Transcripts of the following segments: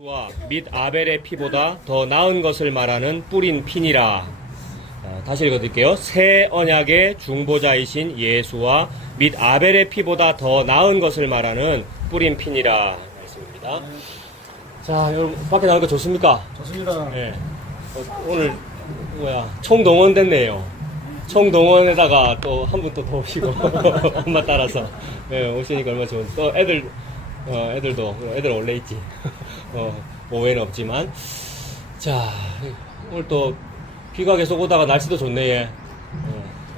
예수와 및 아벨의 피보다 더 나은 것을 말하는 뿌린 피니라. 다시 읽어드릴게요. 새 언약의 중보자이신 예수와 및 아벨의 피보다 더 나은 것을 말하는 뿌린 피니라 말씀입니다. 자, 여러분 밖에 나오니까 좋습니까? 좋습니다. 네. 오늘 총동원 됐네요. 총동원에다가 또 한 분 또 더 오시고 엄마 따라서 오시니까 얼마나 좋은데 또 애들도 애들 원래 있지. 오해는 없지만. 자, 오늘 또 비가 계속 오다가 날씨도 좋네. 얘.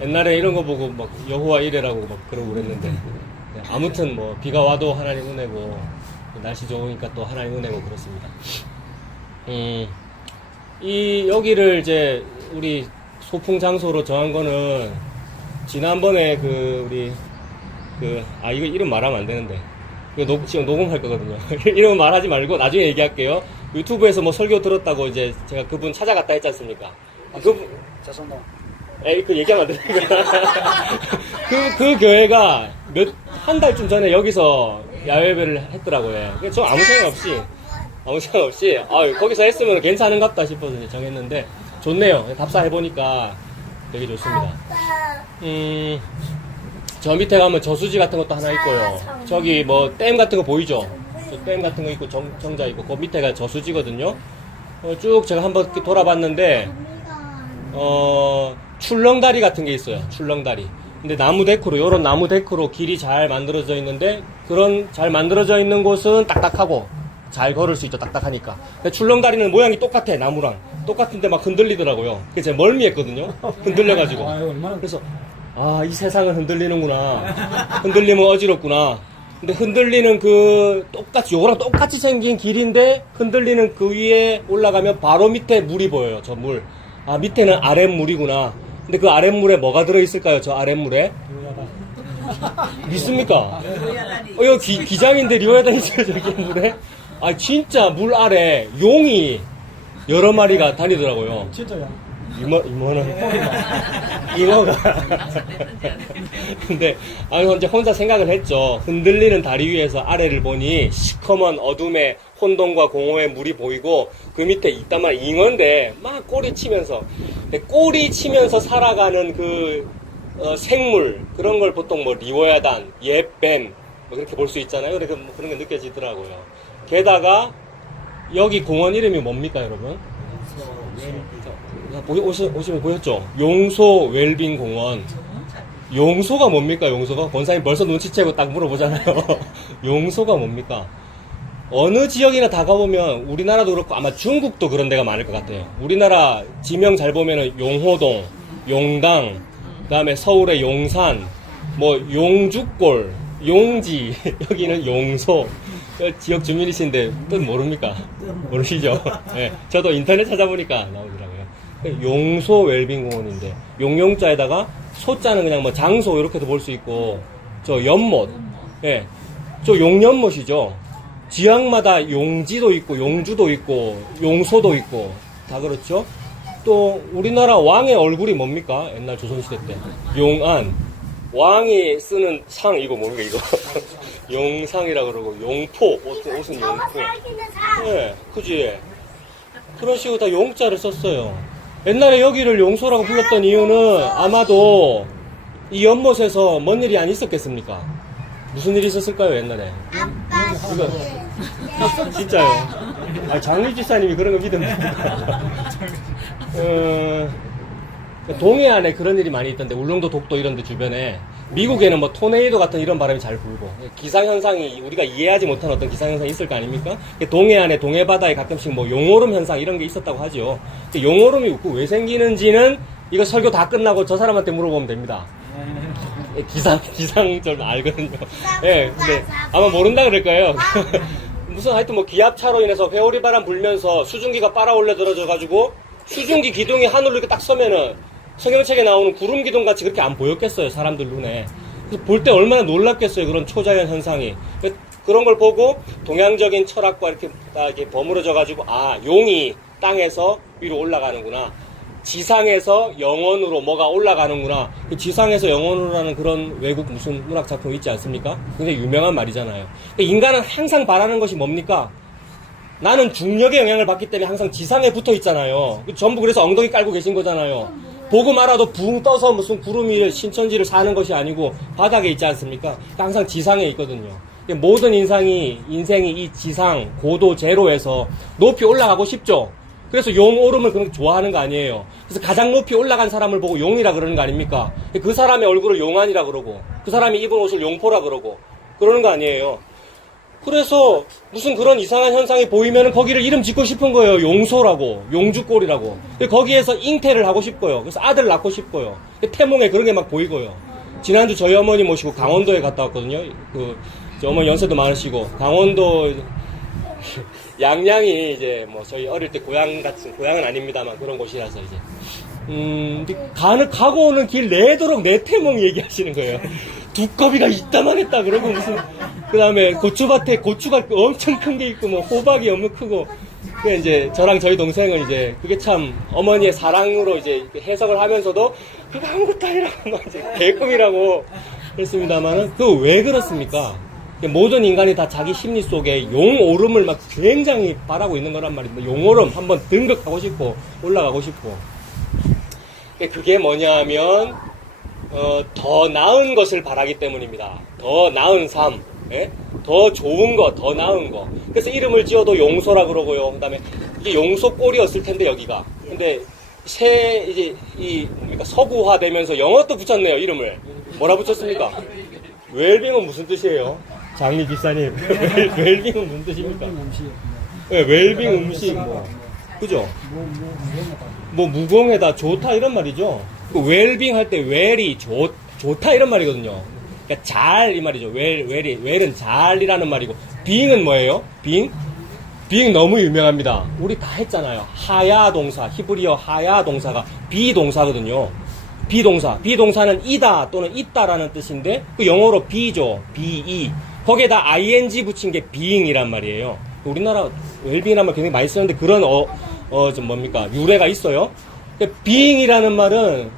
옛날에 이런 거 보고 막 여호와 이래라고 막 그러고 그랬는데 아무튼 뭐 비가 와도 하나님 은혜고 날씨 좋으니까 또 하나님 은혜고 그렇습니다. 이 여기를 이제 우리 소풍 장소로 정한 거는 지난번에 이거 이름 말하면 안 되는데 이거 지금 녹음할 거거든요. 이름 말하지 말고 나중에 얘기할게요. 유튜브에서 뭐 설교 들었다고 이제 제가 그분 찾아갔다 했지 않습니까? 죄송합니다. 그 얘기하면 안 되니까. 그 교회가 한 달쯤 전에 여기서 야외배를 했더라고요. 저 아무 생각 없이, 거기서 했으면 괜찮은갑다 싶어서 정했는데, 좋네요. 답사해보니까 되게 좋습니다. 저 밑에 가면 저수지 같은 것도 하나 있고요. 저기 뭐 댐 같은 거 보이죠? 댐 같은 거 있고 정자 있고 그 밑에가 저수지거든요. 쭉 제가 한번 이렇게 돌아봤는데 출렁다리 같은 게 있어요. 출렁다리. 근데 요런 나무 데크로 길이 잘 만들어져 있는데 그런 잘 만들어져 있는 곳은 딱딱하고 잘 걸을 수 있죠. 딱딱하니까. 근데 출렁다리는 모양이 똑같아. 나무랑 똑같은데 막 흔들리더라고요. 그래서 제가 멀미했거든요. 흔들려가지고. 그래서 이 세상은 흔들리는구나. 흔들리면 어지럽구나. 근데 흔들리는 요거랑 똑같이 생긴 길인데, 흔들리는 그 위에 올라가면 바로 밑에 물이 보여요, 저 물. 밑에는 아랫물이구나. 근데 그 아랫물에 뭐가 들어있을까요, 저 아랫물에? 믿습니까? 이거 기장인데 리오야단 있어요, 저기 물에? 진짜 물 아래 용이 여러 마리가 다니더라고요. 진짜요? 잉어가. 근데, 이제 혼자 생각을 했죠. 흔들리는 다리 위에서 아래를 보니 시커먼 어둠에 혼돈과 공허의 물이 보이고 그 밑에 있다만 잉어인데 막 꼬리 치면서 살아가는 생물, 그런 걸 보통 뭐 리워야단, 옛뱀, 뭐 그렇게 볼 수 있잖아요. 그런 게 느껴지더라고요. 게다가 여기 공원 이름이 뭡니까, 여러분? 오시면 보였죠? 용소 웰빙 공원. 용소가 뭡니까, 용소가? 권사님 벌써 눈치채고 딱 물어보잖아요. 용소가 뭡니까? 어느 지역이나 다 가보면 우리나라도 그렇고 아마 중국도 그런 데가 많을 것 같아요. 우리나라 지명 잘 보면은 용호동, 용당, 그 다음에 서울의 용산, 뭐 용죽골, 용지, 여기는 용소. 지역 주민이신데 뜻 모릅니까? 모르시죠? 네, 저도 인터넷 찾아보니까 나오더라고요. 용소 웰빙공원인데 용용자에다가 소자는 그냥 뭐 장소 이렇게도 볼 수 있고, 저 연못, 저 용연못이죠. 지역마다 용지도 있고 용주도 있고 용소도 있고 다 그렇죠. 또 우리나라 왕의 얼굴이 뭡니까? 옛날 조선시대 때 용안, 왕이 쓰는 상, 이거 뭡니까 이거? 용상이라 그러고 용포, 옷은 용포. 그지? 그런 식으로 다 용자를 썼어요. 옛날에 여기를 용소라고 불렀던 이유는 아마도 이 연못에서 뭔 일이 안 있었겠습니까? 무슨 일이 있었을까요, 옛날에? 이거 진짜요? 장미 집사님이 그런 거 믿습니다. 동해안에 그런 일이 많이 있던데, 울릉도, 독도 이런 데 주변에. 미국에는 뭐 토네이도 같은 이런 바람이 잘 불고, 기상현상이 우리가 이해하지 못한 어떤 기상현상이 있을 거 아닙니까? 동해안에, 동해바다에 가끔씩 뭐 용오름 현상 이런 게 있었다고 하죠. 용오름이 왜 생기는지는 이거 설교 다 끝나고 저 사람한테 물어보면 됩니다. 기상 좀 알거든요. 근데 아마 모른다 그럴 거예요. 무슨 하여튼 뭐 기압차로 인해서 회오리 바람 불면서 수증기가 빨아올려 들어져가지고 수증기 기둥이 하늘로 이렇게 딱 서면은 성경책에 나오는 구름 기둥 같이 그렇게 안 보였겠어요, 사람들 눈에. 그래서 볼 때 얼마나 놀랍겠어요, 그런 초자연 현상이. 그런 걸 보고 동양적인 철학과 이렇게 버무려져가지고, 용이 땅에서 위로 올라가는구나. 지상에서 영원으로 뭐가 올라가는구나. 지상에서 영원으로라는 그런 외국 무슨 문학 작품 있지 않습니까? 굉장히 유명한 말이잖아요. 인간은 항상 바라는 것이 뭡니까? 나는 중력의 영향을 받기 때문에 항상 지상에 붙어 있잖아요. 전부 그래서 엉덩이 깔고 계신 거잖아요. 보고 말아도 붕 떠서 무슨 구름이 신천지를 사는 것이 아니고 바닥에 있지 않습니까? 항상 지상에 있거든요. 모든 인생이 이 지상, 고도 제로에서 높이 올라가고 싶죠? 그래서 용 오름을 그렇게 좋아하는 거 아니에요. 그래서 가장 높이 올라간 사람을 보고 용이라 그러는 거 아닙니까? 그 사람의 얼굴을 용안이라 그러고, 그 사람이 입은 옷을 용포라 그러고, 그러는 거 아니에요. 그래서 무슨 그런 이상한 현상이 보이면 거기를 이름 짓고 싶은 거예요. 용소라고, 용주골이라고. 거기에서 잉태를 하고 싶고요. 그래서 아들 낳고 싶고요. 태몽에 그런 게 막 보이고요. 지난주 저희 어머니 모시고 강원도에 갔다 왔거든요. 저 어머니 연세도 많으시고, 강원도 양양이 이제 뭐 저희 어릴 때 고향은 아닙니다만 그런 곳이라서 이제 가고 오는 길 내도록 내 태몽 얘기하시는 거예요. 두꺼비가 이따만했다 그러고 무슨 그 다음에 고추밭에 고추가 엄청 큰 게 있고 뭐 호박이 너무 크고 그 이제 저랑 저희 동생은 이제 그게 참 어머니의 사랑으로 이제 해석을 하면서도 그거 아무것도 아니라고 막 이제 개꿈이라고 그랬습니다만은 그 왜 그렇습니까? 모든 인간이 다 자기 심리 속에 용오름을 막 굉장히 바라고 있는 거란 말입니다. 용오름 한번 등극하고 싶고 올라가고 싶고 그게 뭐냐 하면 더 나은 것을 바라기 때문입니다. 더 나은 삶, 예? 더 좋은 거, 더 나은 거. 그래서 이름을 지어도 용소라 그러고요. 그 다음에 이게 용소 꼴이었을 텐데 여기가. 근데 이제 뭡니까 서구화 되면서 영어도 붙였네요. 이름을 뭐라 붙였습니까? 웰빙은 무슨 뜻이에요? 장미 기사님, 웰빙은 무슨 뜻입니까? 네, 웰빙 음식, 뭐, 그죠? 뭐, 무공해다, 좋다, 이런 말이죠. 그 웰빙 할 때, 웰이 좋다, 이런 말이거든요. 그러니까 잘, 이 말이죠. 웰은 잘이라는 말이고, 빙은 뭐예요? 빙 너무 유명합니다. 우리 다 했잖아요. 하야 동사, 히브리어 하야 동사가 비동사거든요. 비동사는 이다 또는 있다라는 뜻인데, 그 영어로 be죠. be. 거기에다 ing 붙인 게 being이란 말이에요. 우리나라 웰빙이라는 말 굉장히 많이 쓰는데 그런 좀 뭡니까 유래가 있어요. being이라는 말은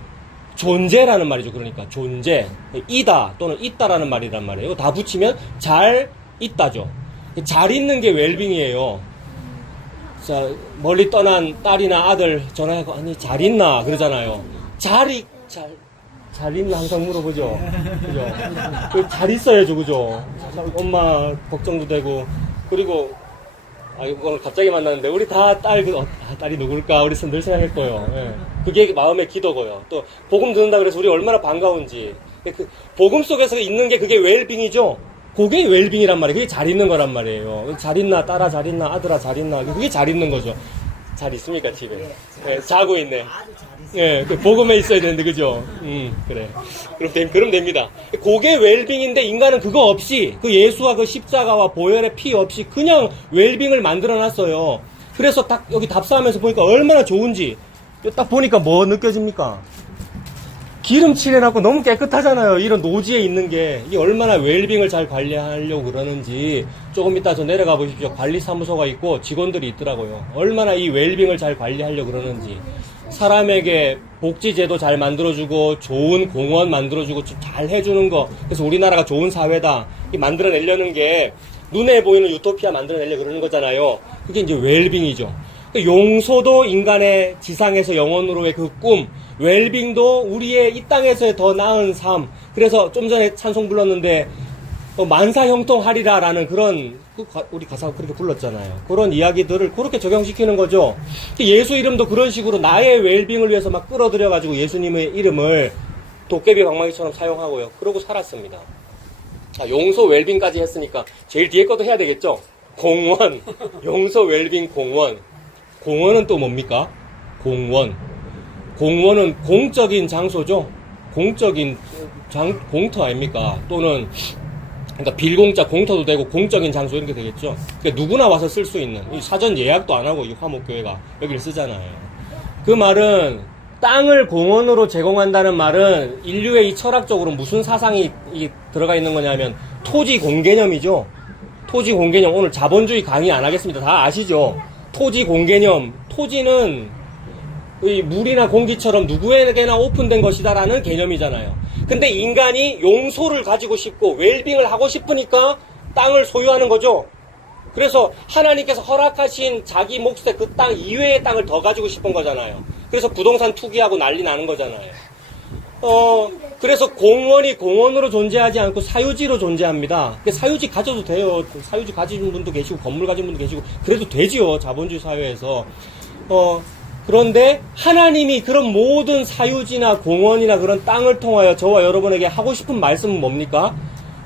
존재라는 말이죠. 그러니까 존재, 이다 또는 있다라는 말이란 말이에요. 이거 다 붙이면 잘 있다죠. 잘 있는 게 웰빙이에요. 자, 멀리 떠난 딸이나 아들 전화하고 아니 잘 있나 그러잖아요. 잘 있나 항상 물어보죠. 그죠? 잘 있어야죠, 그죠? 엄마 걱정도 되고, 그리고, 오늘 갑자기 만났는데, 우리 다 딸이 누굴까? 우리 늘 생각할 거예요. 예. 그게 마음의 기도고요. 또, 복음 듣는다 그래서 우리 얼마나 반가운지. 그, 복음 속에서 있는 게 그게 웰빙이죠? 그게 웰빙이란 말이에요. 그게 잘 있는 거란 말이에요. 잘 있나? 딸아 잘 있나? 아들아 잘 있나? 그게 잘 있는 거죠. 잘 있습니까, 집에? 네, 자고 있네. 아주 잘 있어요. 예, 그 복음에 있어야 되는데, 그죠? 그래. 그럼 됩니다. 그게 웰빙인데, 인간은 그거 없이, 그 예수와 그 십자가와 보혈의 피 없이 그냥 웰빙을 만들어 놨어요. 그래서 딱 여기 답사하면서 보니까 얼마나 좋은지, 딱 보니까 뭐 느껴집니까? 기름 칠해놨고 너무 깨끗하잖아요. 이런 노지에 있는 게 이게 얼마나 웰빙을 잘 관리하려고 그러는지 조금 이따 저 내려가 보십시오. 관리사무소가 있고 직원들이 있더라고요. 얼마나 이 웰빙을 잘 관리하려고 그러는지 사람에게 복지제도 잘 만들어주고 좋은 공원 만들어주고 잘 해주는 거. 그래서 우리나라가 좋은 사회다 이 만들어내려는 게 눈에 보이는 유토피아 만들어내려고 그러는 거잖아요. 그게 이제 웰빙이죠. 용서도 인간의 지상에서 영원으로의 그 꿈, 웰빙도 우리의 이 땅에서의 더 나은 삶. 그래서 좀 전에 찬송 불렀는데 만사형통하리라라는 그런 우리 가사가 그렇게 불렀잖아요. 그런 이야기들을 그렇게 적용시키는 거죠. 예수 이름도 그런 식으로 나의 웰빙을 위해서 막 끌어들여가지고 예수님의 이름을 도깨비 방망이처럼 사용하고요. 그러고 살았습니다. 용서 웰빙까지 했으니까 제일 뒤에 것도 해야 되겠죠. 공원, 용서 웰빙 공원. 공원은 또 뭡니까? 공원은 공적인 장소죠. 공적인 공터 아닙니까? 또는 그러니까 빌공짜 공터도 되고 공적인 장소 이런 게 되겠죠. 그러니까 누구나 와서 쓸 수 있는 사전 예약도 안 하고 이 화목교회가 여기를 쓰잖아요. 그 말은 땅을 공원으로 제공한다는 말은 인류의 이 철학적으로 무슨 사상이 들어가 있는 거냐면 토지 공개념이죠. 토지 공개념 오늘 자본주의 강의 안 하겠습니다. 다 아시죠? 토지 공개념, 토지는 이 물이나 공기처럼 누구에게나 오픈된 것이다라는 개념이잖아요. 근데 인간이 용소를 가지고 싶고 웰빙을 하고 싶으니까 땅을 소유하는 거죠. 그래서 하나님께서 허락하신 자기 몫의 그 땅 이외의 땅을 더 가지고 싶은 거잖아요. 그래서 부동산 투기하고 난리 나는 거잖아요. 그래서 공원이 공원으로 존재하지 않고 사유지로 존재합니다. 사유지 가져도 돼요. 사유지 가진 분도 계시고 건물 가진 분도 계시고 그래도 되지요. 자본주의 사회에서. 그런데 하나님이 그런 모든 사유지나 공원이나 그런 땅을 통하여 저와 여러분에게 하고 싶은 말씀은 뭡니까?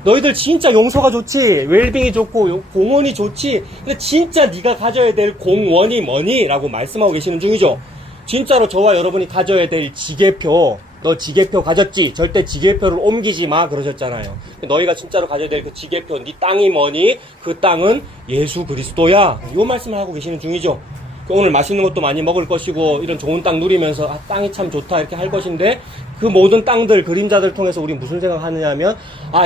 너희들 진짜 용서가 좋지, 웰빙이 좋고 공원이 좋지, 근데 진짜 네가 가져야 될 공원이 뭐니? 라고 말씀하고 계시는 중이죠. 진짜로 저와 여러분이 가져야 될 지게표, 너 지게표 가졌지? 절대 지게표를 옮기지 마 그러셨잖아요. 너희가 진짜로 가져야 될 그 지게표, 네 땅이 뭐니? 그 땅은 예수 그리스도야. 이 말씀을 하고 계시는 중이죠. 오늘 맛있는 것도 많이 먹을 것이고 이런 좋은 땅 누리면서 땅이 참 좋다 이렇게 할 것인데 그 모든 땅들, 그림자들 통해서 우리 무슨 생각하느냐 하면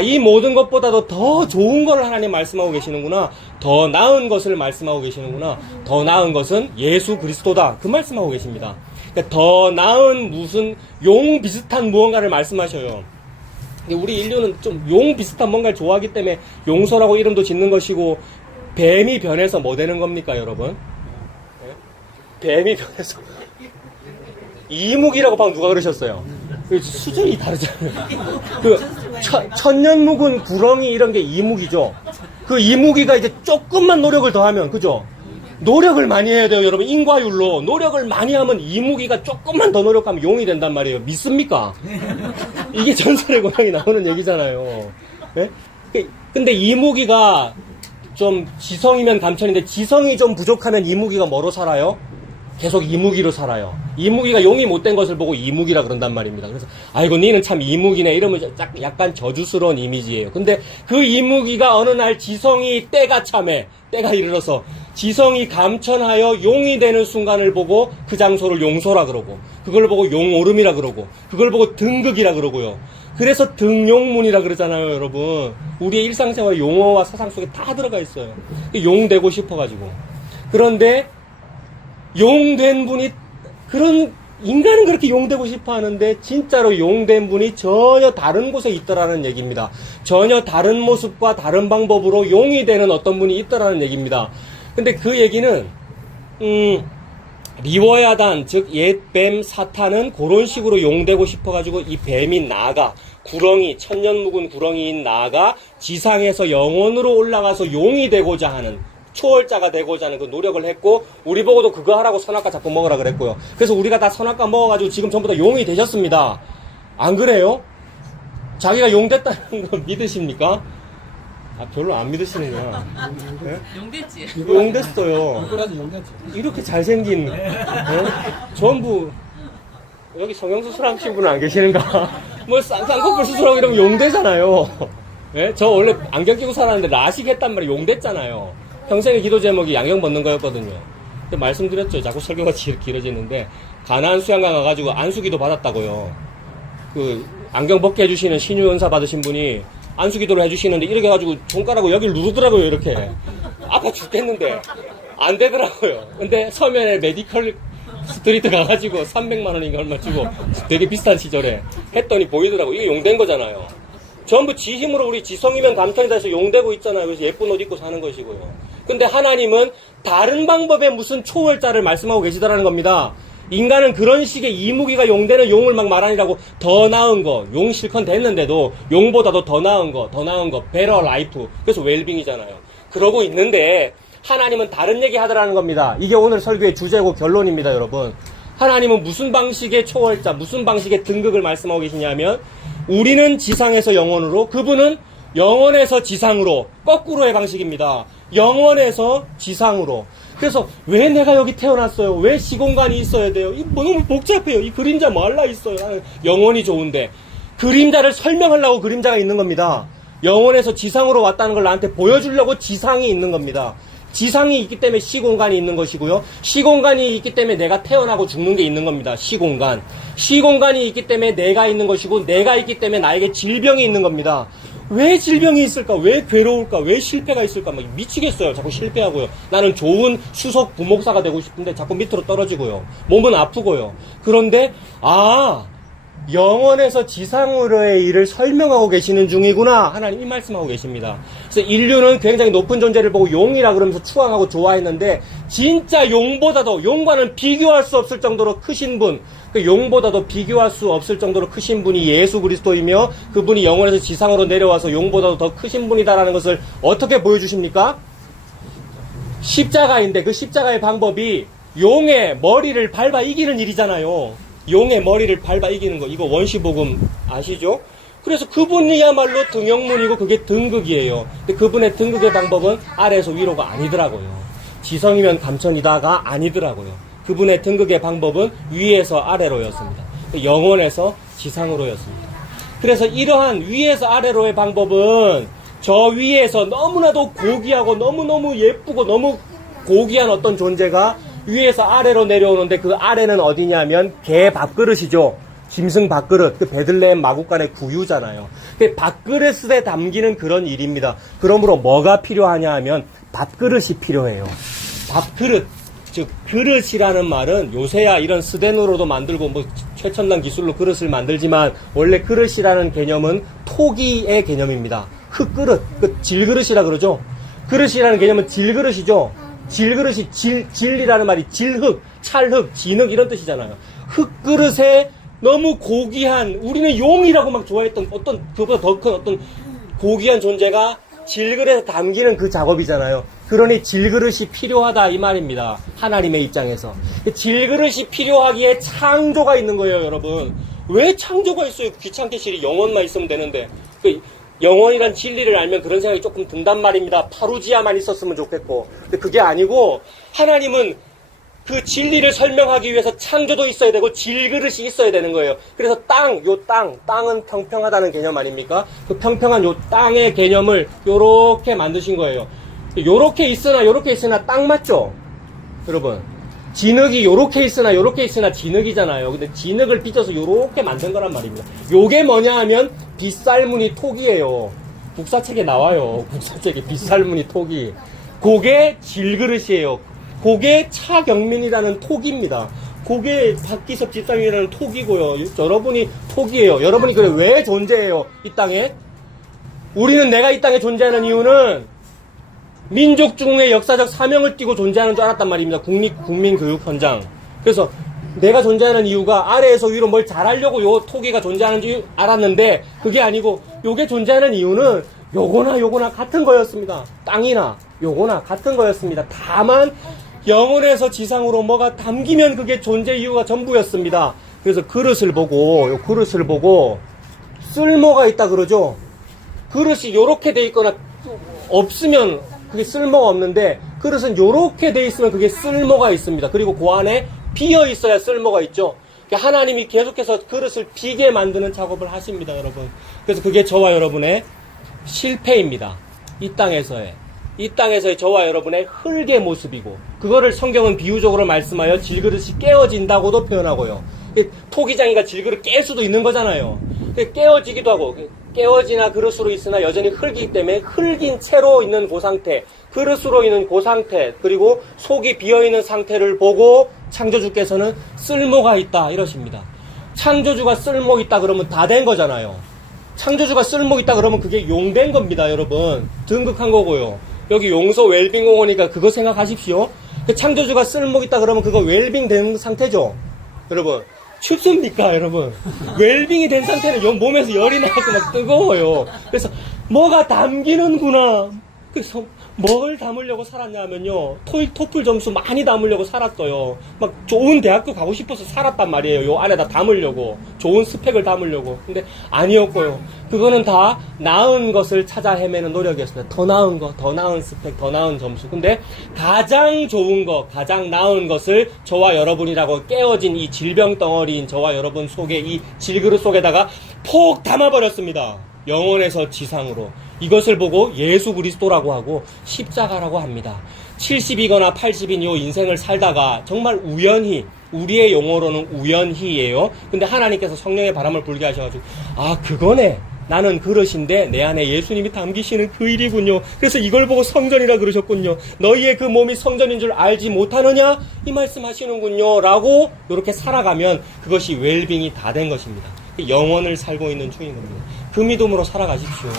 이 모든 것보다도 더 좋은 걸 하나님 말씀하고 계시는구나. 더 나은 것을 말씀하고 계시는구나. 더 나은 것은 예수 그리스도다. 그 말씀하고 계십니다. 그러니까 더 나은 무슨 용 비슷한 무언가를 말씀하셔요. 우리 인류는 좀 용 비슷한 뭔가를 좋아하기 때문에 용서라고 이름도 짓는 것이고 뱀이 변해서 뭐 되는 겁니까 여러분? 뱀이 변해서 이무기라고 방금 누가 그러셨어요? 수준이 다르잖아요. 천년 묵은 구렁이 이런 게 이무기죠. 그 이무기가 이제 조금만 노력을 더하면 그죠? 노력을 많이 해야 돼요, 여러분. 인과율로 노력을 많이 하면 이무기가 조금만 더 노력하면 용이 된단 말이에요. 믿습니까? 이게 전설의 고향이 나오는 얘기잖아요. 네? 근데 이무기가 좀 지성이면 감천인데 지성이 좀 부족하면 이무기가 뭐로 살아요? 계속 이무기로 살아요. 이무기가 용이 못된 것을 보고 이무기라 그런단 말입니다. 그래서 아이고 니는 참 이무기네 이러면 약간 저주스러운 이미지예요. 근데 그 이무기가 어느 날 지성이 때가 참해 때가 이르러서 지성이 감천하여 용이 되는 순간을 보고 그 장소를 용소라 그러고 그걸 보고 용오름이라 그러고 그걸 보고 등극이라 그러고요. 그래서 등용문이라 그러잖아요, 여러분. 우리의 일상생활에 용어와 사상 속에 다 들어가 있어요. 용 되고 싶어가지고. 그런데 용된 분이 인간은 그렇게 용되고 싶어 하는데 진짜로 용된 분이 전혀 다른 곳에 있더라는 얘기입니다. 전혀 다른 모습과 다른 방법으로 용이 되는 어떤 분이 있더라는 얘기입니다. 근데 그 얘기는 리워야단 즉 옛뱀 사탄은 그런 식으로 용되고 싶어가지고 이 뱀인 나아가 구렁이 천년 묵은 구렁이인 나아가 지상에서 영원으로 올라가서 용이 되고자 하는 초월자가 되고자 하는 그 노력을 했고 우리 보고도 그거 하라고 선악과 자꾸 먹으라 그랬고요. 그래서 우리가 다 선악과 먹어가지고 지금 전부 다 용이 되셨습니다. 안 그래요? 자기가 용 됐다는 거 믿으십니까? 별로 안 믿으시는구나. 네? 용됐지. 용 됐어요. 이렇게 잘생긴 전부 여기 성형수술 하신 분은 안 계시는가? 뭐 쌍꺼풀 수술하고 이러면 용 되잖아요. 네? 저 원래 안경 끼고 살았는데 라식 했단 말이에요. 용 됐잖아요. 평생의 기도 제목이 양경 벗는 거였거든요. 근데 말씀드렸죠. 자꾸 설교가 길어지는데 가나안 수양강 가가지고 안수기도 받았다고요. 그 안경 벗게 해주시는 신유 은사 받으신 분이 안수기도를 해주시는데 이렇게 해가지고 손가락으로 여기를 누르더라고요. 이렇게 아파 죽겠는데 안 되더라고요. 근데 서면에 메디컬 스트리트 가가지고 300만 원인가 얼마 주고 되게 비싼 시절에 했더니 보이더라고요. 이게 용된 거잖아요. 전부 지 힘으로 우리 지성이면 감천이다 해서 용되고 있잖아요. 그래서 예쁜 옷 입고 사는 것이고요. 근데 하나님은 다른 방법의 무슨 초월자를 말씀하고 계시더라는 겁니다. 인간은 그런 식의 이무기가 용되는 용을 막 말하니라고 더 나은 거, 용 실컷 됐는데도 용보다도 더 나은 거, better life. 그래서 웰빙이잖아요. 그러고 있는데 하나님은 다른 얘기 하더라는 겁니다. 이게 오늘 설교의 주제고 결론입니다, 여러분. 하나님은 무슨 방식의 초월자, 무슨 방식의 등극을 말씀하고 계시냐면 우리는 지상에서 영원으로, 그분은 영원에서 지상으로, 거꾸로의 방식입니다. 영원에서 지상으로. 그래서 왜 내가 여기 태어났어요? 왜 시공간이 있어야 돼요? 이 너무 복잡해요. 이 그림자 뭐 할라 있어요? 나는 영원이 좋은데. 그림자를 설명하려고 그림자가 있는 겁니다. 영원에서 지상으로 왔다는 걸 나한테 보여주려고 지상이 있는 겁니다. 지상이 있기 때문에 시공간이 있는 것이고요. 시공간이 있기 때문에 내가 태어나고 죽는 게 있는 겁니다. 시공간. 시공간이 있기 때문에 내가 있는 것이고 내가 있기 때문에 나에게 질병이 있는 겁니다. 왜 질병이 있을까? 왜 괴로울까? 왜 실패가 있을까? 막 미치겠어요. 자꾸 실패하고요. 나는 좋은 수석 부목사가 되고 싶은데 자꾸 밑으로 떨어지고요. 몸은 아프고요. 그런데 영원에서 지상으로의 일을 설명하고 계시는 중이구나. 하나님 이 말씀하고 계십니다. 그래서 인류는 굉장히 높은 존재를 보고 용이라 그러면서 추앙하고 좋아했는데 진짜 용보다도 용과는 비교할 수 없을 정도로 크신 분, 그 용보다도 비교할 수 없을 정도로 크신 분이 예수 그리스도이며 그분이 영원에서 지상으로 내려와서 용보다도 더 크신 분이다라는 것을 어떻게 보여주십니까? 십자가인데 그 십자가의 방법이 용의 머리를 밟아 이기는 일이잖아요. 용의 머리를 밟아 이기는 거. 이거 원시복음 아시죠? 그래서 그분이야말로 등용문이고 그게 등극이에요. 근데 그분의 등극의 방법은 아래에서 위로가 아니더라고요. 지성이면 감천이다가 아니더라고요. 그분의 등극의 방법은 위에서 아래로였습니다. 영원에서 지상으로였습니다. 그래서 이러한 위에서 아래로의 방법은 저 위에서 너무나도 고귀하고 너무너무 예쁘고 너무 고귀한 어떤 존재가 위에서 아래로 내려오는데 그 아래는 어디냐면 개 밥그릇이죠. 짐승 밥그릇, 그 베들레헴 마구간의 구유잖아요. 그 밥그릇에 담기는 그런 일입니다. 그러므로 뭐가 필요하냐 하면 밥그릇이 필요해요. 밥그릇, 즉 그릇이라는 말은 요새야 이런 스덴으로도 만들고 뭐 최첨단 기술로 그릇을 만들지만 원래 그릇이라는 개념은 토기의 개념입니다. 흙그릇, 그 질그릇이라 그러죠. 그릇이라는 개념은 질그릇이죠. 질그릇이 질이라는 말이 질흙, 찰흙, 진흙 이런 뜻이잖아요. 흙그릇에 너무 고귀한, 우리는 용이라고 막 좋아했던 어떤 그보다 더 큰 어떤 고귀한 존재가 질그릇에 담기는 그 작업이잖아요. 그러니 질그릇이 필요하다 이 말입니다. 하나님의 입장에서. 질그릇이 필요하기에 창조가 있는 거예요, 여러분. 왜 창조가 있어요? 귀찮게 실이 영혼만 있으면 되는데. 영원이란 진리를 알면 그런 생각이 조금 든단 말입니다. 파루지아만 있었으면 좋겠고. 근데 그게 아니고 하나님은 그 진리를 설명하기 위해서 창조도 있어야 되고 질그릇이 있어야 되는 거예요. 그래서 땅은 평평하다는 개념 아닙니까? 그 평평한 요 땅의 개념을 요렇게 만드신 거예요. 요렇게 있으나 땅 맞죠? 여러분. 진흙이 요렇게 있으나 진흙이잖아요. 근데 진흙을 빚어서 요렇게 만든 거란 말입니다. 요게 뭐냐 하면 빗살무늬 톡이에요. 국사책에 나와요. 국사책에 빗살무늬 톡이. 그게 질그릇이에요. 그게 차경민이라는 톡입니다. 그게 박기섭 집사님이라는 톡이고요. 여러분이 톡이에요. 여러분이 그래 왜 존재해요? 이 땅에? 우리는 내가 이 땅에 존재하는 이유는 민족 중의 역사적 사명을 띠고 존재하는 줄 알았단 말입니다. 국민교육 현장. 그래서 내가 존재하는 이유가 아래에서 위로 뭘 잘하려고 요 토기가 존재하는 줄 알았는데 그게 아니고 요게 존재하는 이유는 요거나 같은 거였습니다. 땅이나 요거나 같은 거였습니다. 다만 영혼에서 지상으로 뭐가 담기면 그게 존재 이유가 전부였습니다. 그래서 그릇을 보고 쓸모가 있다 그러죠. 그릇이 요렇게 돼 있거나 없으면 그게 쓸모가 없는데 그릇은 요렇게 돼 있으면 그게 쓸모가 있습니다. 그리고 그 안에 비어 있어야 쓸모가 있죠. 하나님이 계속해서 그릇을 비게 만드는 작업을 하십니다, 여러분. 그래서 그게 저와 여러분의 실패입니다. 이 땅에서의 저와 여러분의 흙의 모습이고 그거를 성경은 비유적으로 말씀하여 질그릇이 깨어진다고도 표현하고요. 토기장이가 질그릇 깰 수도 있는 거잖아요. 깨어지기도 하고 깨어지나 그릇으로 있으나 여전히 흙이기 때문에 흙인 채로 있는 그 상태, 그릇으로 있는 그 상태, 그리고 속이 비어있는 상태를 보고 창조주께서는 쓸모가 있다 이러십니다. 창조주가 쓸모 있다 그러면 다 된 거잖아요. 창조주가 쓸모 있다 그러면 그게 용된 겁니다, 여러분. 등극한 거고요. 여기 용서 웰빙 공원이니까 그거 생각하십시오. 그 창조주가 쓸모 있다 그러면 그거 웰빙 된 상태죠. 여러분 춥습니까, 여러분? 웰빙이 된 상태는 몸에서 열이 나고 막 뜨거워요. 그래서 뭐가 담기는구나. 그래서 뭘 담으려고 살았냐면요. 토익 토플 점수 많이 담으려고 살았어요. 막 좋은 대학교 가고 싶어서 살았단 말이에요. 요 안에다 담으려고. 좋은 스펙을 담으려고. 근데 아니었고요. 그거는 다 나은 것을 찾아 헤매는 노력이었습니다. 더 나은 거, 더 나은 스펙, 더 나은 점수. 근데 가장 좋은 거, 가장 나은 것을 저와 여러분이라고 깨어진 이 질병 덩어리인 저와 여러분 속에 이 질그릇 속에다가 폭 담아버렸습니다. 영원에서 지상으로. 이것을 보고 예수 그리스도라고 하고 십자가라고 합니다. 70이거나 80인 요 인생을 살다가 정말 우연히, 우리의 용어로는 우연히예요. 근데 하나님께서 성령의 바람을 불게 하셔가지고 그거네. 나는 그릇인데 내 안에 예수님이 담기시는 그 일이군요. 그래서 이걸 보고 성전이라 그러셨군요. 너희의 그 몸이 성전인 줄 알지 못하느냐? 이 말씀 하시는군요. 라고 이렇게 살아가면 그것이 웰빙이 다 된 것입니다. 영원을 살고 있는 중인 겁니다. 그 믿음으로 살아가십시오.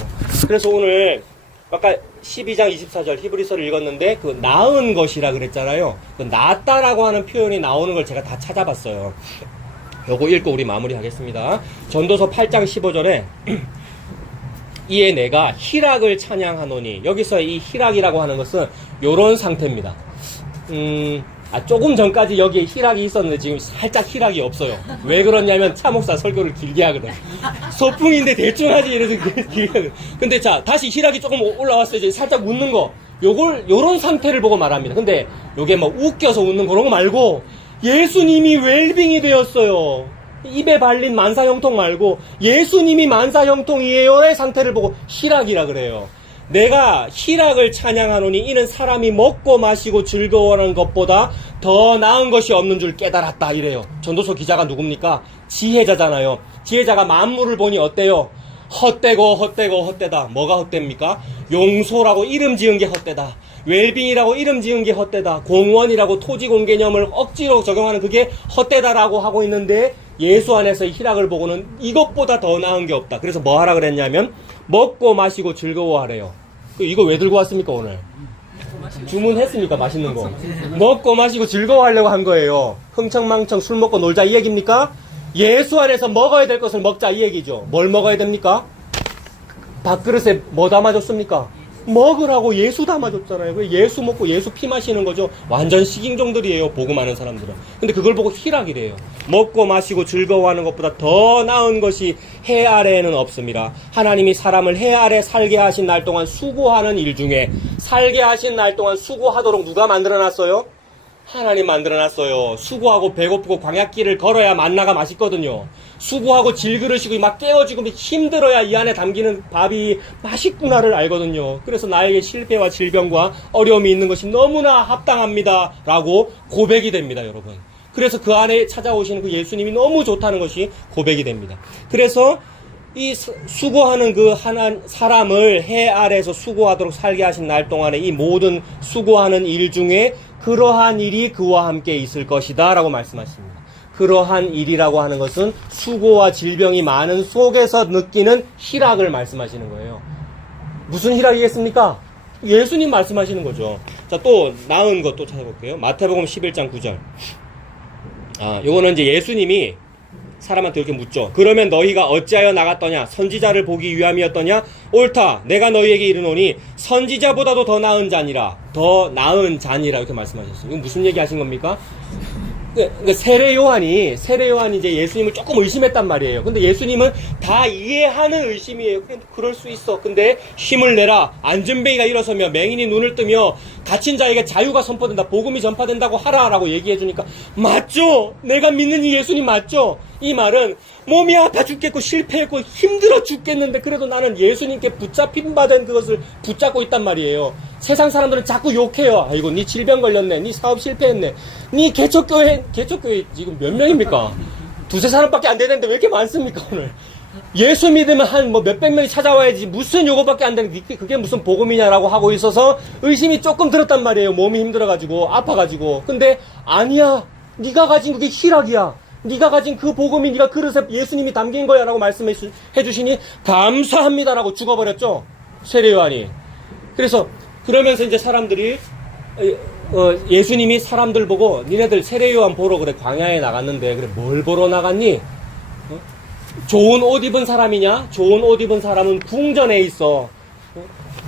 그래서 오늘 아까 12장 24절 히브리서를 읽었는데 그 나은 것이라 그랬잖아요. 그 낫다라고 하는 표현이 나오는 걸 제가 다 찾아봤어요. 요거 읽고 우리 마무리하겠습니다. 전도서 8장 15절에 이에 내가 희락을 찬양하노니, 여기서 이 희락이라고 하는 것은 요런 상태입니다. 조금 전까지 여기에 희락이 있었는데 지금 살짝 희락이 없어요. 왜 그러냐면 차목사 설교를 길게 하거든. 소풍인데 대충 하지 이래서 길게 하거든. 근데 자, 다시 희락이 조금 올라왔어요. 이제 살짝 웃는 거. 요런 상태를 보고 말합니다. 근데 요게 뭐 웃겨서 웃는 그런 거 말고 예수님이 웰빙이 되었어요. 입에 발린 만사형통 말고 예수님이 만사형통이에요의 상태를 보고 희락이라 그래요. 내가 희락을 찬양하노니 이는 사람이 먹고 마시고 즐거워하는 것보다 더 나은 것이 없는 줄 깨달았다 이래요. 전도서 기자가 누굽니까? 지혜자잖아요. 지혜자가 만물을 보니 어때요? 헛되다. 뭐가 헛됩니까? 용소라고 이름 지은 게 헛되다. 웰빙이라고 이름 지은 게 헛되다. 공원이라고 토지 공개념을 억지로 적용하는 그게 헛되다라고 하고 있는데 예수 안에서의 희락을 보고는 이것보다 더 나은 게 없다. 그래서 뭐 하라 그랬냐면 먹고 마시고 즐거워하래요. 이거 왜 들고 왔습니까 오늘? 주문했습니까? 맛있는 거. 먹고 마시고 즐거워하려고 한 거예요. 흥청망청 술 먹고 놀자 이 얘기입니까? 예수 안에서 먹어야 될 것을 먹자 이 얘기죠. 뭘 먹어야 됩니까? 밥그릇에 뭐 담아줬습니까? 먹으라고 예수 담아줬잖아요. 예수 먹고 예수 피 마시는 거죠. 완전 식인종들이에요. 복음 아는 사람들은. 근데 그걸 보고 희락이래요. 먹고 마시고 즐거워하는 것보다 더 나은 것이 해 아래에는 없습니다. 하나님이 사람을 해 아래 살게 하신 날 동안 수고하는 일 중에 살게 하신 날 동안 수고하도록 누가 만들어놨어요? 하나님 만들어놨어요. 수고하고 배고프고 광야길을 걸어야 만나가 맛있거든요. 수고하고 질그릇이고 막 깨어지고 힘들어야 이 안에 담기는 밥이 맛있구나를 알거든요. 그래서 나에게 실패와 질병과 어려움이 있는 것이 너무나 합당합니다 라고 고백이 됩니다, 여러분. 그래서 그 안에 찾아오시는 그 예수님이 너무 좋다는 것이 고백이 됩니다. 그래서 이 수고하는 그 사람을 해 아래에서 수고하도록 살게 하신 날 동안에 이 모든 수고하는 일 중에 그러한 일이 그와 함께 있을 것이다 라고 말씀하십니다. 그러한 일이라고 하는 것은 수고와 질병이 많은 속에서 느끼는 희락을 말씀하시는 거예요. 무슨 희락이겠습니까? 예수님 말씀하시는 거죠. 자, 또 나은 것 또 찾아볼게요. 마태복음 11장 9절. 요거는 이제 예수님이 사람한테 이렇게 묻죠. 그러면 너희가 어찌하여 나갔더냐? 선지자를 보기 위함이었더냐? 옳다. 내가 너희에게 이르노니 선지자보다도 더 나은 자니라. 더 나은 자니라. 이렇게 말씀하셨어요. 이건 무슨 얘기 하신 겁니까? 세례 요한이 이제 예수님을 조금 의심했단 말이에요. 근데 예수님은 다 이해하는 의심이에요. 그럴 수 있어. 근데 힘을 내라. 안전뱅이가 일어서며 맹인이 눈을 뜨며 갇힌 자에게 자유가 선포된다. 복음이 전파된다고 하라라고 얘기해주니까 맞죠? 내가 믿는 이 예수님 맞죠? 이 말은 몸이 아파 죽겠고 실패했고 힘들어 죽겠는데 그래도 나는 예수님께 붙잡힌 받은 그것을 붙잡고 있단 말이에요. 세상 사람들은 자꾸 욕해요. 아이고 니 질병 걸렸네. 니 사업 실패했네. 니 개척교회 지금 몇 명입니까? 두세 사람밖에 안 되는데 왜 이렇게 많습니까 오늘? 예수 믿으면 한 몇백 명이 찾아와야지 무슨 요거밖에 안 되는데 그게 무슨 복음이냐라고 하고 있어서 의심이 조금 들었단 말이에요. 몸이 힘들어가지고 아파가지고. 근데 아니야. 네가 가진 그게 희락이야. 네가 가진 그 복음이 네가 그릇에 예수님이 담긴 거야 라고 말씀해 주시니 감사합니다라고 죽어버렸죠. 세례요한이. 그래서 그러면서 이제 사람들이 예수님이 사람들 보고 니네들 세례요한 보러 그래 광야에 나갔는데 그래 뭘 보러 나갔니? 좋은 옷 입은 사람이냐? 좋은 옷 입은 사람은 궁전에 있어.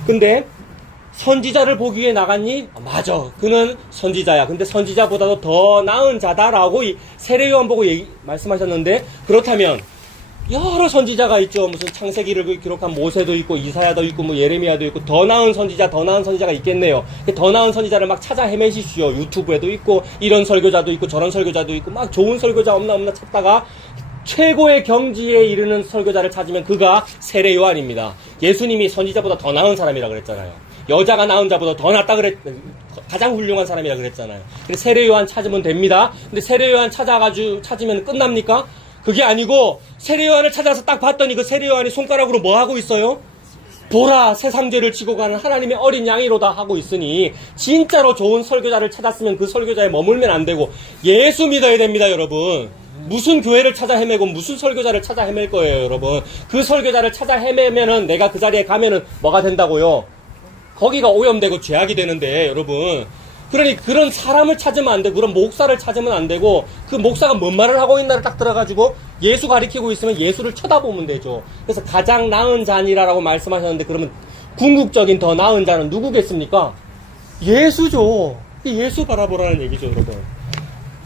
근데 선지자를 보기 위해 나갔니? 맞아. 그는 선지자야. 근데 선지자보다도 더 나은 자다라고 이 세례요한 보고 말씀하셨는데 그렇다면 여러 선지자가 있죠. 무슨 창세기를 기록한 모세도 있고 이사야도 있고 뭐 예레미야도 있고 더 나은 선지자가 있겠네요. 더 나은 선지자를 막 찾아 헤매시죠. 유튜브에도 있고 이런 설교자도 있고 저런 설교자도 있고 막 좋은 설교자 없나 찾다가 최고의 경지에 이르는 설교자를 찾으면 그가 세례 요한입니다. 예수님이 선지자보다 더 나은 사람이라 그랬잖아요. 여자가 낳은 자보다 더 낫다 가장 훌륭한 사람이라 그랬잖아요. 근데 세례 요한 찾으면 됩니다. 근데 세례 요한 찾으면 끝납니까? 그게 아니고 세례 요한을 찾아서 딱 봤더니 그 세례 요한이 손가락으로 뭐 하고 있어요? 보라 세상 죄를 지고 가는 하나님의 어린 양이로다 하고 있으니 진짜로 좋은 설교자를 찾았으면 그 설교자에 머물면 안 되고 예수 믿어야 됩니다, 여러분. 무슨 교회를 찾아 헤매고 무슨 설교자를 찾아 헤맬 거예요, 여러분. 그 설교자를 찾아 헤매면은 내가 그 자리에 가면은 뭐가 된다고요? 거기가 오염되고 죄악이 되는데, 여러분. 그러니 그런 사람을 찾으면 안 되고, 그런 목사를 찾으면 안 되고, 그 목사가 뭔 말을 하고 있나를 딱 들어가지고 예수 가리키고 있으면 예수를 쳐다보면 되죠. 그래서 가장 나은 자니라라고 말씀하셨는데, 그러면 궁극적인 더 나은 자는 누구겠습니까? 예수죠. 예수 바라보라는 얘기죠, 여러분.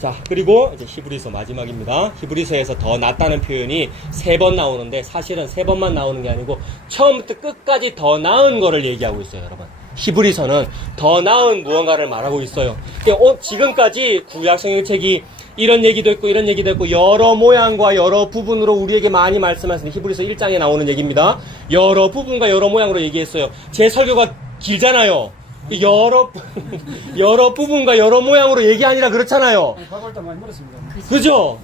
자, 그리고 이제 히브리서 마지막입니다. 히브리서에서 더 낫다는 표현이 3번 나오는데, 사실은 3번만 나오는 게 아니고 처음부터 끝까지 더 나은 거를 얘기하고 있어요, 여러분. 히브리서는 더 나은 무언가를 말하고 있어요. 지금까지 구약 성경책이 이런 얘기도 있고 이런 얘기도 있고 여러 모양과 여러 부분으로 우리에게 많이 말씀하시는 히브리서 1장에 나오는 얘기입니다. 여러 부분과 여러 모양으로 얘기했어요. 제 설교가 길잖아요. 여러 부분과 여러 모양으로 얘기하니라 그렇잖아요. 과거할 때 많이 물었습니다. 그죠?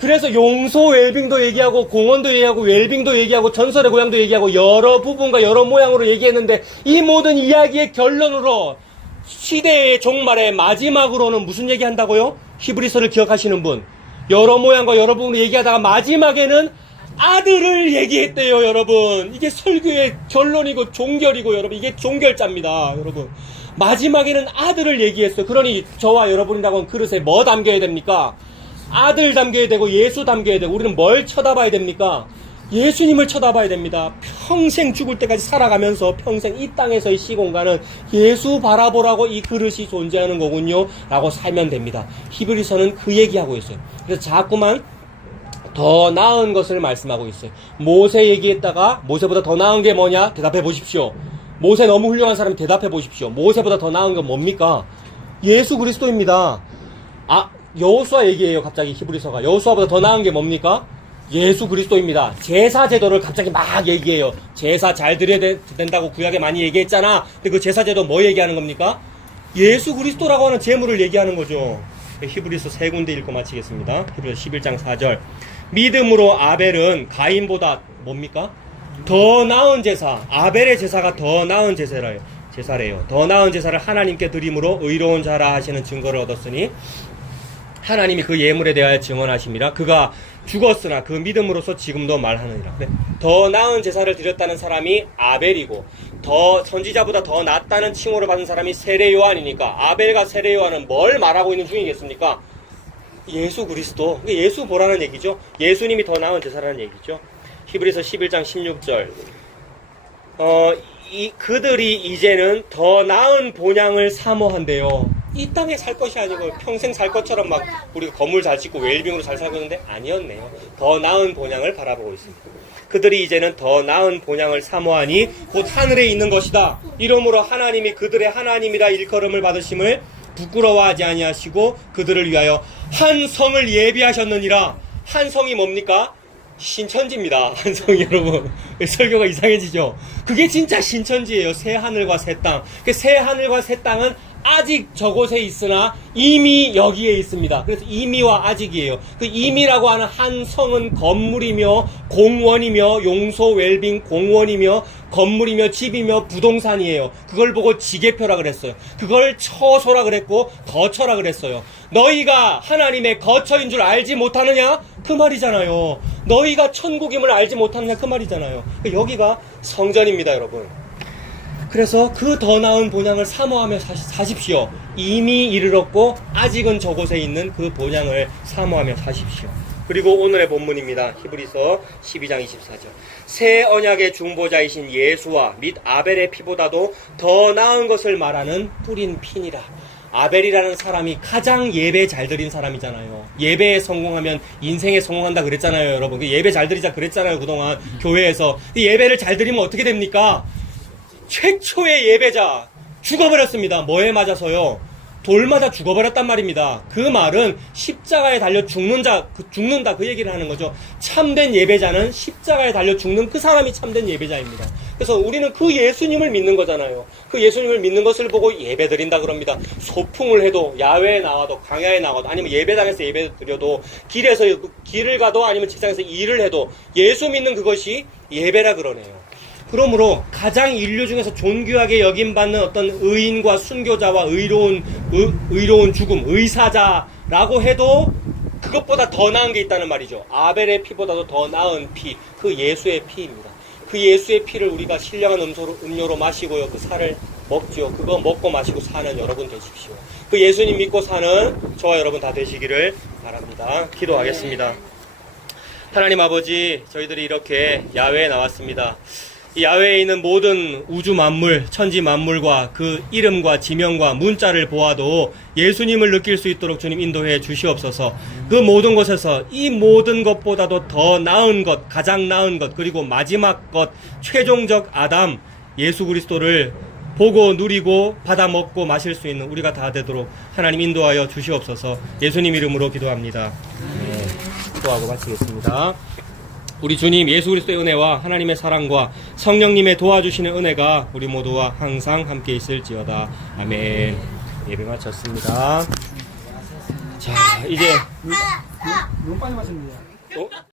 그래서 용소 웰빙도 얘기하고 공원도 얘기하고 웰빙도 얘기하고 전설의 고향도 얘기하고 여러 부분과 여러 모양으로 얘기했는데, 이 모든 이야기의 결론으로 시대의 종말의 마지막으로는 무슨 얘기한다고요? 히브리서를 기억하시는 분, 여러 모양과 여러 부분으로 얘기하다가 마지막에는 아들을 얘기했대요, 여러분. 이게 설교의 결론이고 종결이고, 여러분, 이게 종결자입니다, 여러분. 마지막에는 아들을 얘기했어요. 그러니 저와 여러분이라고는 그릇에 뭐 담겨야 됩니까? 아들 담겨야 되고 예수 담겨야 되고, 우리는 뭘 쳐다봐야 됩니까? 예수님을 쳐다봐야 됩니다. 평생 죽을 때까지 살아가면서 평생 이 땅에서의 시공간은 예수 바라보라고 이 그릇이 존재하는 거군요 라고 살면 됩니다. 히브리서는 그 얘기하고 있어요. 그래서 자꾸만 더 나은 것을 말씀하고 있어요. 모세 얘기했다가 모세보다 더 나은 게 뭐냐? 대답해 보십시오. 모세 너무 훌륭한 사람이 대답해 보십시오. 모세보다 더 나은 건 뭡니까? 예수 그리스도입니다. 여호수아 얘기해요. 갑자기 히브리서가 여호수아보다 더 나은 게 뭡니까? 예수 그리스도입니다. 제사 제도를 갑자기 막 얘기해요. 제사 잘 드려야 된다고 구약에 많이 얘기했잖아. 근데 그 제사 제도 뭐 얘기하는 겁니까? 예수 그리스도라고 하는 제물을 얘기하는 거죠. 히브리서 3군데 읽고 마치겠습니다. 히브리서 11장 4절. 믿음으로 아벨은 가인보다 뭡니까? 더 나은 제사, 아벨의 제사가 더 나은 제사래요. 더 나은 제사를 하나님께 드림으로 의로운 자라 하시는 증거를 얻었으니 하나님이 그 예물에 대하여 증언하심이라. 그가 죽었으나 그 믿음으로서 지금도 말하느니라. 더 나은 제사를 드렸다는 사람이 아벨이고, 더 선지자보다 더 낫다는 칭호를 받은 사람이 세례 요한이니까, 아벨과 세례 요한은 뭘 말하고 있는 중이겠습니까? 예수 그리스도, 예수 보라는 얘기죠. 예수님이 더 나은 제사라는 얘기죠. 히브리서 11장 16절. 그들이 이제는 더 나은 본향을 사모한대요. 이 땅에 살 것이 아니고 평생 살 것처럼 막 우리가 건물 잘 짓고 웰빙으로 잘 살고 있는데 아니었네요. 더 나은 본향을 바라보고 있습니다. 그들이 이제는 더 나은 본향을 사모하니 곧 하늘에 있는 것이다. 이러므로 하나님이 그들의 하나님이라 일컬음을 받으심을 부끄러워하지 아니하시고 그들을 위하여 한 성을 예비하셨느니라. 한 성이 뭡니까? 신천지입니다. 한 성이. 여러분, 설교가 이상해지죠? 그게 진짜 신천지예요. 새 하늘과 새 땅. 그 새 하늘과 새 땅은 아직 저곳에 있으나 이미 여기에 있습니다. 그래서 이미와 아직이에요. 그 이미라고 하는 한 성은 건물이며 공원이며 용소 웰빙 공원이며 건물이며 집이며 부동산이에요. 그걸 보고 지게표라 그랬어요. 그걸 처소라 그랬고 거처라 그랬어요. 너희가 하나님의 거처인 줄 알지 못하느냐? 그 말이잖아요. 너희가 천국임을 알지 못하느냐? 그 말이잖아요. 여기가 성전입니다, 여러분. 그래서 그 더 나은 본향을 사모하며 사십시오. 이미 이르렀고 아직은 저곳에 있는 그 본향을 사모하며 사십시오. 그리고 오늘의 본문입니다. 히브리서 12장 24절. 새 언약의 중보자이신 예수와 및 아벨의 피보다도 더 나은 것을 말하는 뿌린 피니라. 아벨이라는 사람이 가장 예배 잘 드린 사람이잖아요. 예배에 성공하면 인생에 성공한다 그랬잖아요, 여러분. 예배 잘 드리자 그랬잖아요, 그동안 교회에서. 예배를 잘 드리면 어떻게 됩니까? 최초의 예배자 죽어버렸습니다. 뭐에 맞아서요? 돌 맞아 죽어버렸단 말입니다. 그 말은 십자가에 달려 죽는다 그 얘기를 하는 거죠. 참된 예배자는 십자가에 달려 죽는 그 사람이 참된 예배자입니다. 그래서 우리는 그 예수님을 믿는 거잖아요. 그 예수님을 믿는 것을 보고 예배 드린다 그럽니다. 소풍을 해도, 야외에 나와도, 광야에 나와도, 아니면 예배당에서 예배 드려도, 길을 가도, 아니면 직장에서 일을 해도 예수 믿는 그것이 예배라 그러네요. 그러므로 가장 인류 중에서 존귀하게 여김받는 어떤 의인과 순교자와 의로운 죽음, 의사자라고 해도 그것보다 더 나은 게 있다는 말이죠. 아벨의 피보다도 더 나은 피, 그 예수의 피입니다. 그 예수의 피를 우리가 신령한 음료로 마시고요. 그 살을 먹죠. 그거 먹고 마시고 사는 여러분 되십시오. 그 예수님 믿고 사는 저와 여러분 다 되시기를 바랍니다. 기도하겠습니다. 하나님 아버지, 저희들이 이렇게 야외에 나왔습니다. 이 야외에 있는 모든 우주 만물, 천지 만물과 그 이름과 지명과 문자를 보아도 예수님을 느낄 수 있도록 주님 인도해 주시옵소서. 그 모든 것에서 이 모든 것보다도 더 나은 것, 가장 나은 것, 그리고 마지막 것, 최종적 아담, 예수 그리스도를 보고 누리고 받아 먹고 마실 수 있는 우리가 다 되도록 하나님 인도하여 주시옵소서. 예수님 이름으로 기도합니다. 네, 기도하고 마치겠습니다. 우리 주님 예수 그리스도의 은혜와 하나님의 사랑과 성령님의 도와주시는 은혜가 우리 모두와 항상 함께 있을지어다. 아멘. 예배 마쳤습니다. 자, 이제 너무 빨리 마셨네요. 어?